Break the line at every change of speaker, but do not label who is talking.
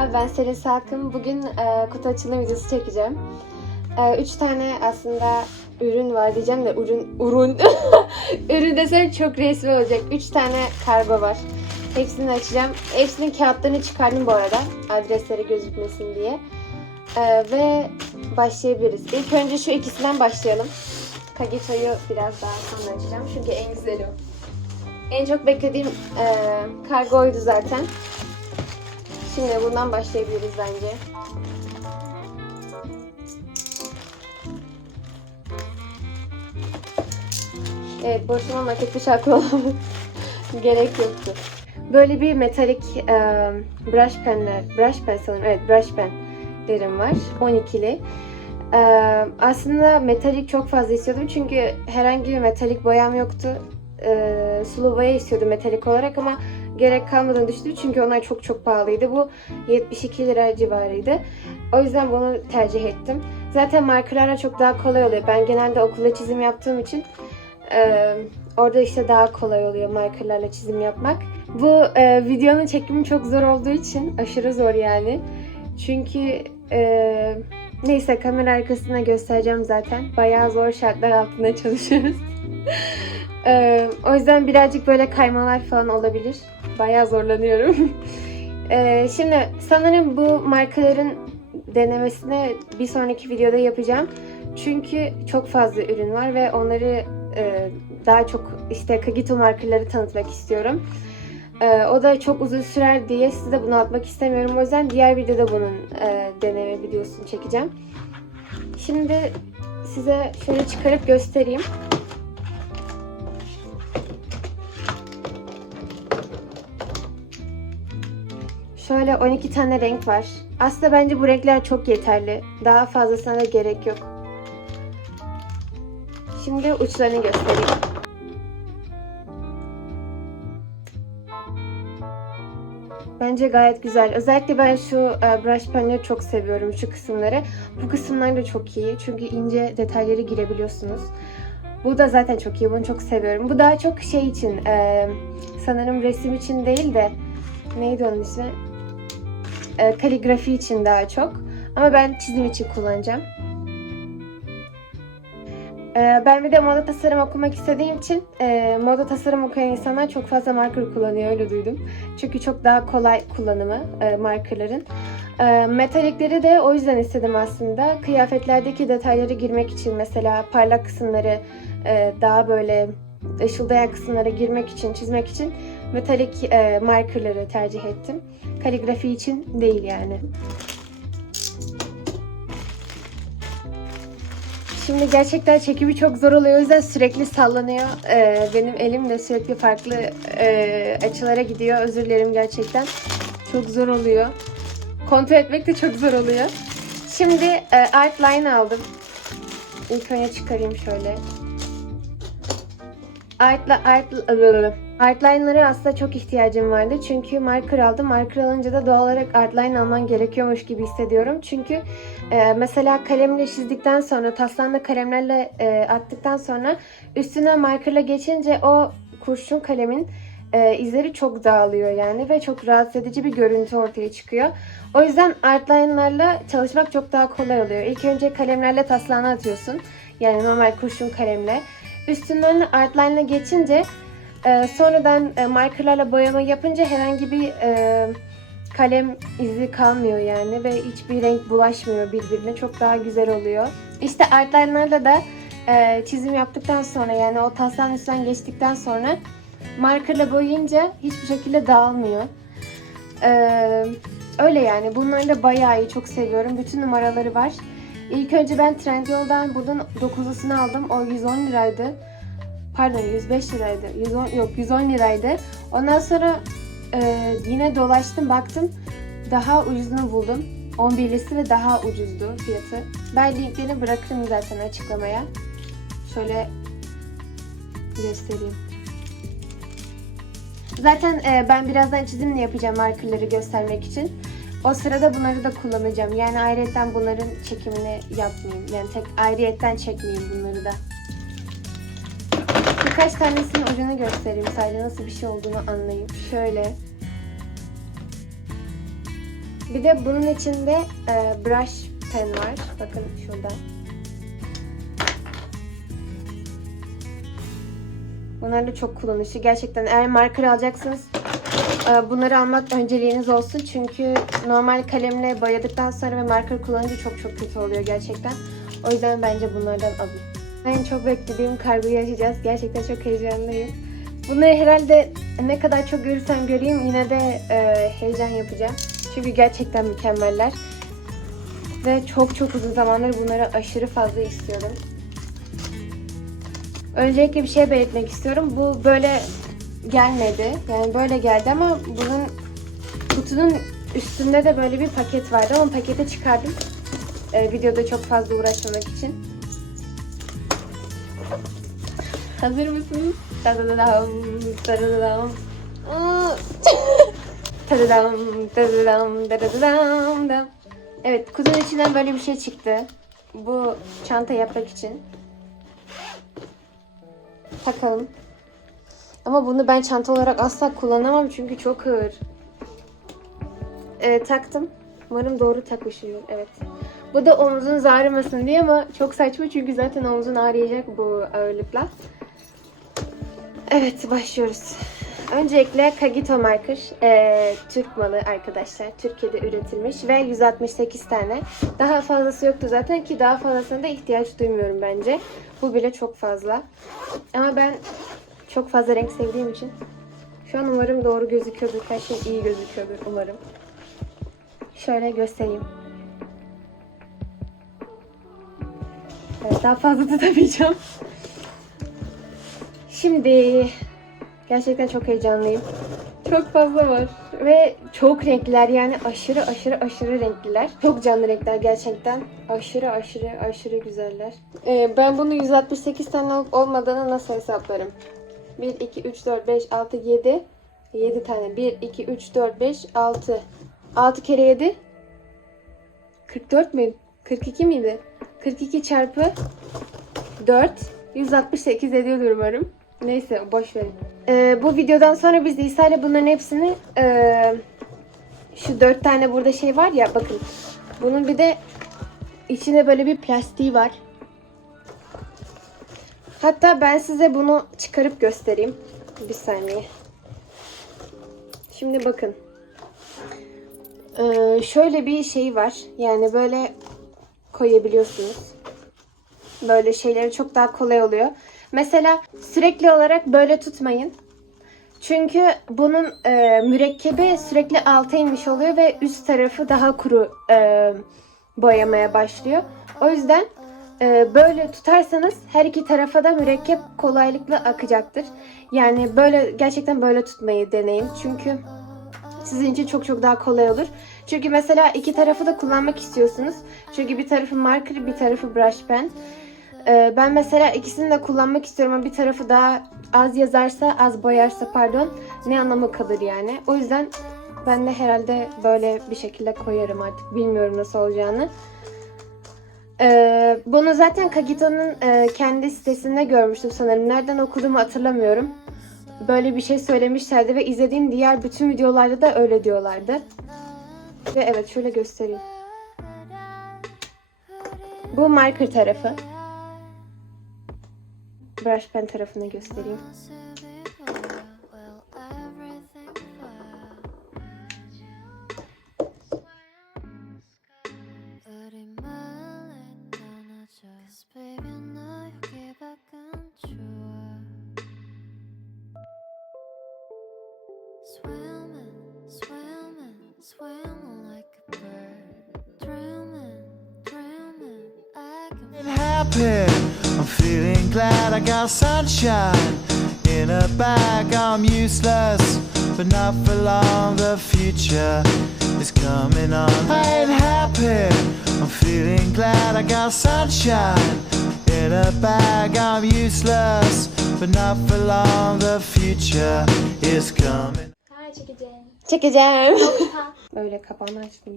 Ben Selin Salkım. Bugün e, kutu açılım videosu çekeceğim. E, üç tane aslında ürün var diyeceğim de ürün, ürün, ürün desem çok resmi olacak. Üç tane kargo var. Hepsini açacağım. Hepsinin kağıtlarını çıkardım bu arada. Adresleri gözükmesin diye. E, ve başlayabiliriz. İlk önce şu ikisinden başlayalım. Kagito'yu biraz daha sonra açacağım. Çünkü en güzeli o. En çok beklediğim e, kargoydu zaten. Şimdi bundan başlayabiliriz bence. Evet, boşuna maketli şarkı gerek yoktu. Böyle bir metalik e, brush penler, brush pen sanırım, evet brush penlerim var. 12'li. E, aslında metalik çok fazla istiyordum çünkü herhangi bir metalik boyam yoktu. E, sulu boya istiyordum metalik olarak ama gerek kalmadan düştü çünkü onlar çok çok pahalıydı. Bu 72 lira civarıydı. O yüzden bunu tercih ettim. Zaten markerlarla çok daha kolay oluyor. Ben genelde okulda çizim yaptığım için e, orada işte daha kolay oluyor markerlarla çizim yapmak. Bu e, videonun çekimi çok zor olduğu için aşırı zor yani. Çünkü e, neyse kamera arkasına göstereceğim zaten. Bayağı zor şartlar altında çalışıyoruz. Ee, o yüzden birazcık böyle kaymalar falan olabilir. Bayağı zorlanıyorum. Ee, şimdi sanırım bu markaların denemesini bir sonraki videoda yapacağım. Çünkü çok fazla ürün var ve onları e, daha çok işte Kagito markaları tanıtmak istiyorum. Ee, o da çok uzun sürer diye size bunu atmak istemiyorum. O yüzden diğer videoda bunun e, deneme videosunu çekeceğim. Şimdi size şöyle çıkarıp göstereyim. Şöyle 12 tane renk var. Aslında bence bu renkler çok yeterli. Daha fazlasına da gerek yok. Şimdi uçlarını göstereyim. Bence gayet güzel. Özellikle ben şu e, brush penleri çok seviyorum. Şu kısımları. Bu kısımlar da çok iyi. Çünkü ince detayları girebiliyorsunuz. Bu da zaten çok iyi. Bunu çok seviyorum. Bu daha çok şey için e, sanırım resim için değil de neydi onun ismi? E, kaligrafi için daha çok. Ama ben çizim için kullanacağım. E, ben bir de moda tasarım okumak istediğim için e, moda tasarım okuyan insanlar çok fazla marker kullanıyor öyle duydum. Çünkü çok daha kolay kullanımı e, markerların. Metalikleri de o yüzden istedim aslında. Kıyafetlerdeki detayları girmek için mesela parlak kısımları daha böyle ışıldayan kısımlara girmek için, çizmek için metalik e, markerları tercih ettim. Kaligrafi için değil yani. Şimdi gerçekten çekimi çok zor oluyor. O yüzden sürekli sallanıyor. Ee, benim elim de sürekli farklı e, açılara gidiyor. Özür dilerim gerçekten. Çok zor oluyor. Kontrol etmek de çok zor oluyor. Şimdi e, art line aldım. İlk önce çıkarayım şöyle. Art, art, Artline'lara aslında çok ihtiyacım vardı. Çünkü marker aldım. Marker alınca da doğal olarak artline alman gerekiyormuş gibi hissediyorum. Çünkü e, mesela kalemle çizdikten sonra, taslanla kalemlerle e, attıktan sonra üstüne markerla geçince o kurşun kalemin e, izleri çok dağılıyor yani ve çok rahatsız edici bir görüntü ortaya çıkıyor. O yüzden artline'larla çalışmak çok daha kolay oluyor. İlk önce kalemlerle taslağını atıyorsun. Yani normal kurşun kalemle. Üstünden artline'la geçince e, sonradan e, markerlarla boyama yapınca herhangi bir e, kalem izi kalmıyor yani ve hiçbir renk bulaşmıyor birbirine. Çok daha güzel oluyor. İşte artline'larla da e, çizim yaptıktan sonra yani o taslağın üstünden geçtikten sonra markerla boyayınca hiçbir şekilde dağılmıyor. Ee, öyle yani. Bunları da bayağı iyi. Çok seviyorum. Bütün numaraları var. İlk önce ben Trendyol'dan bunun 9'lusunu aldım. O 110 liraydı. Pardon 105 liraydı. 110 yok 110 liraydı. Ondan sonra e, yine dolaştım baktım. Daha ucuzunu buldum. 11'lisi ve daha ucuzdu fiyatı. Ben linklerini bırakırım zaten açıklamaya. Şöyle göstereyim. Zaten e, ben birazdan çizimle yapacağım markerları göstermek için. O sırada bunları da kullanacağım. Yani ayrıyetten bunların çekimini yapmayayım. Yani tek ayrıyetten çekmeyeyim bunları da. Birkaç tanesinin ucunu göstereyim sadece nasıl bir şey olduğunu anlayın. Şöyle. Bir de bunun içinde e, brush pen var. Bakın şurada. Bunlar da çok kullanışlı. Gerçekten eğer marker alacaksınız e, bunları almak önceliğiniz olsun. Çünkü normal kalemle boyadıktan sonra ve marker kullanınca çok çok kötü oluyor gerçekten. O yüzden bence bunlardan alın. En çok beklediğim kargoyu açacağız. Gerçekten çok heyecanlıyım. Bunları herhalde ne kadar çok görürsem göreyim yine de e, heyecan yapacağım. Çünkü gerçekten mükemmeller. Ve çok çok uzun zamandır bunları aşırı fazla istiyorum. Öncelikle bir şey belirtmek istiyorum. Bu böyle gelmedi. Yani böyle geldi ama bunun kutunun üstünde de böyle bir paket vardı. Ama paketi çıkardım. Ee, videoda çok fazla uğraşmamak için. Hazır mısınız? Tadadam, tadadam. Tadadam, tadadam, tadadam, dam. Evet, kutunun içinden böyle bir şey çıktı. Bu çanta yapmak için. Takalım. Ama bunu ben çanta olarak asla kullanamam çünkü çok ağır. Ee, taktım. Umarım doğru takmışım. Evet. Bu da omuzun ağrımasın diye ama çok saçma çünkü zaten omuzun ağrıyacak bu ağırlıkla. Evet başlıyoruz. Öncelikle Kagito Marker eee, Türk malı arkadaşlar. Türkiye'de üretilmiş ve 168 tane. Daha fazlası yoktu zaten ki daha fazlasına da ihtiyaç duymuyorum bence. Bu bile çok fazla. Ama ben çok fazla renk sevdiğim için şu an umarım doğru gözüküyordur. Her şey iyi gözüküyordur umarım. Şöyle göstereyim. Evet, daha fazla tutamayacağım. Şimdi gerçekten çok heyecanlıyım. Çok fazla var ve çok renkliler yani aşırı aşırı aşırı renkliler. Çok canlı renkler gerçekten. Aşırı aşırı aşırı güzeller. Ee, ben bunu 168 tane olup olmadığını nasıl hesaplarım? 1, 2, 3, 4, 5, 6, 7. 7 tane. 1, 2, 3, 4, 5, 6. 6 kere 7. 44 miydi? 42 miydi? 42 çarpı 4. 168 ediyordur umarım. Neyse boş verin. Ee, bu videodan sonra biz İsa ile bunların hepsini ee, şu dört tane burada şey var ya bakın. Bunun bir de içinde böyle bir plastiği var. Hatta ben size bunu çıkarıp göstereyim. Bir saniye. Şimdi bakın. Ee, şöyle bir şey var. Yani böyle koyabiliyorsunuz. Böyle şeyleri çok daha kolay oluyor. Mesela sürekli olarak böyle tutmayın. Çünkü bunun e, mürekkebi sürekli alta inmiş oluyor ve üst tarafı daha kuru e, boyamaya başlıyor. O yüzden e, böyle tutarsanız her iki tarafa da mürekkep kolaylıkla akacaktır. Yani böyle gerçekten böyle tutmayı deneyin. Çünkü sizin için çok çok daha kolay olur. Çünkü mesela iki tarafı da kullanmak istiyorsunuz. Çünkü bir tarafı marker, bir tarafı brush pen. Ee, ben mesela ikisini de kullanmak istiyorum ama bir tarafı daha az yazarsa, az boyarsa pardon ne anlamı kalır yani. O yüzden ben de herhalde böyle bir şekilde koyarım artık. Bilmiyorum nasıl olacağını. Ee, bunu zaten Kagito'nun e, kendi sitesinde görmüştüm sanırım. Nereden okuduğumu hatırlamıyorum. Böyle bir şey söylemişlerdi ve izlediğim diğer bütün videolarda da öyle diyorlardı. Ve evet şöyle göstereyim. Bu marker tarafı. Brush pen tarafını göstereyim.
Happy. I'm feeling glad I got sunshine in a bag. I'm useless, but not for long. The future is coming on. I ain't happy. I'm feeling glad I got sunshine in a bag. I'm useless, but not for long. The future is coming.
Ha çekeceğim.
Çekeceğim.
Ha.
Böyle kapağını açtım.